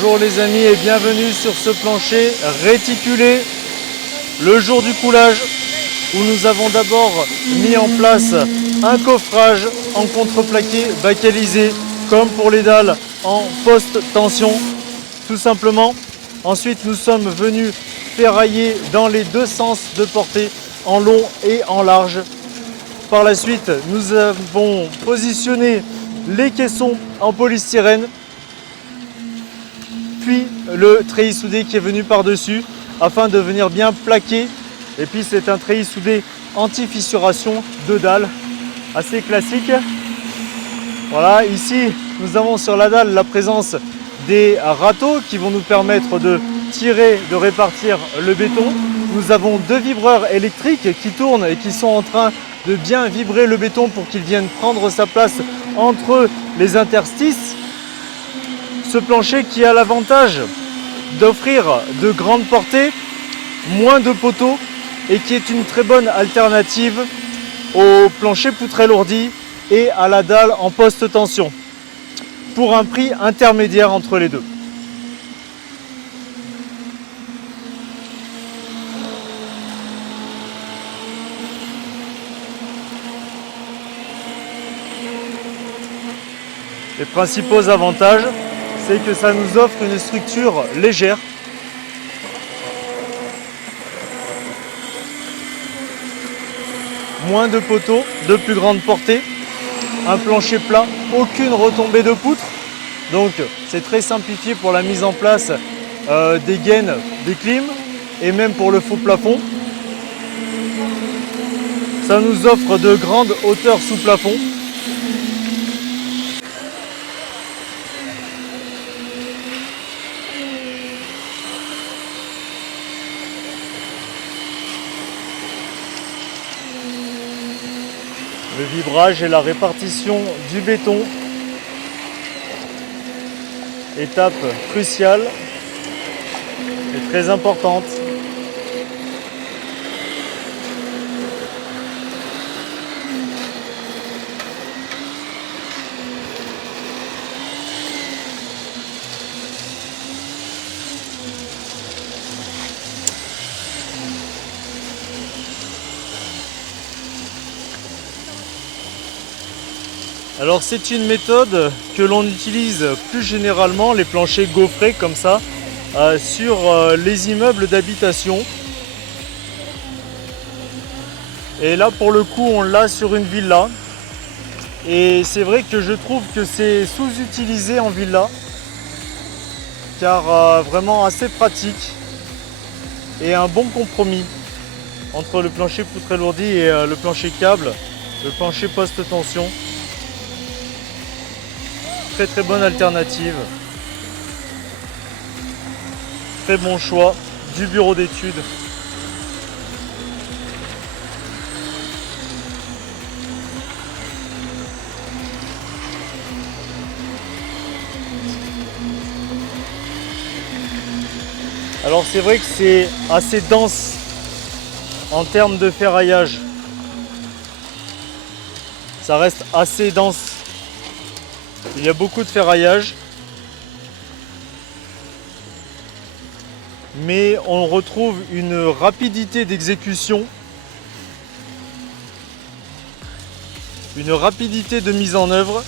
Bonjour les amis et bienvenue sur ce plancher réticulé le jour du coulage où nous avons d'abord mis en place un coffrage en contreplaqué bacalisé comme pour les dalles en post-tension tout simplement. Ensuite nous sommes venus ferrailler dans les deux sens de portée en long et en large. Par la suite nous avons positionné les caissons en polystyrène, puis le treillis soudé qui est venu par-dessus afin de venir bien plaquer. Et puis c'est un treillis soudé anti-fissuration de dalle assez classique. Voilà, ici nous avons sur la dalle la présence des râteaux qui vont nous permettre de tirer, de répartir le béton. Nous avons deux vibreurs électriques qui tournent et qui sont en train de bien vibrer le béton pour qu'il vienne prendre sa place entre les interstices. Ce plancher qui a l'avantage d'offrir de grandes portées, moins de poteaux et qui est une très bonne alternative au plancher poutre alourdi et à la dalle en post-tension pour un prix intermédiaire entre les deux. Les principaux avantages, c'est que ça nous offre une structure légère, moins de poteaux, de plus grande portée, un plancher plat, aucune retombée de poutre, donc c'est très simplifié pour la mise en place des gaines, des clims et même pour le faux plafond. Ça nous offre de grandes hauteurs sous plafond. Le vibrage et la répartition du béton, étape cruciale et très importante. Alors c'est une méthode que l'on utilise plus généralement, les planchers gaufrés comme ça, sur les immeubles d'habitation. Et là pour le coup on l'a sur une villa. Et c'est vrai que je trouve que c'est sous-utilisé en villa, car vraiment assez pratique et un bon compromis entre le plancher poutre alourdi et le plancher câble, le plancher post-tension. Très bonne alternative, très bon choix du bureau d'études. Alors c'est vrai que c'est assez dense en termes de ferraillage, ça reste assez dense. Il y a beaucoup de ferraillage, mais on retrouve une rapidité d'exécution, une rapidité de mise en œuvre.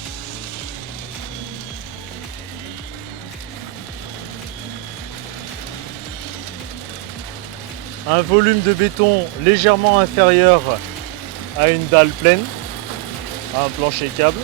Un volume de béton légèrement inférieur à une dalle pleine, à un plancher câble.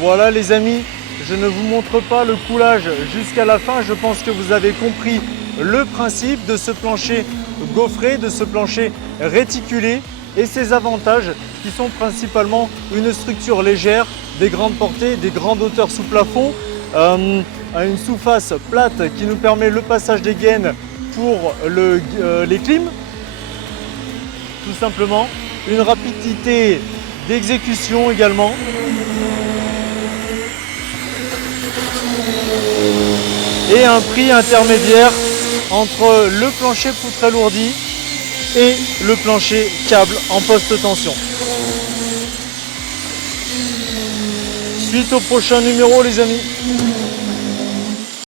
Voilà les amis, je ne vous montre pas le coulage jusqu'à la fin. Je pense que vous avez compris le principe de ce plancher gaufré, de ce plancher réticulé et ses avantages qui sont principalement une structure légère, des grandes portées, des grandes hauteurs sous plafond, une sous-face plate qui nous permet le passage des gaines pour les clims, tout simplement. Une rapidité d'exécution également. Et un prix intermédiaire entre le plancher poutre alourdi et le plancher câble en post-tension. suite au prochain numéro les amis.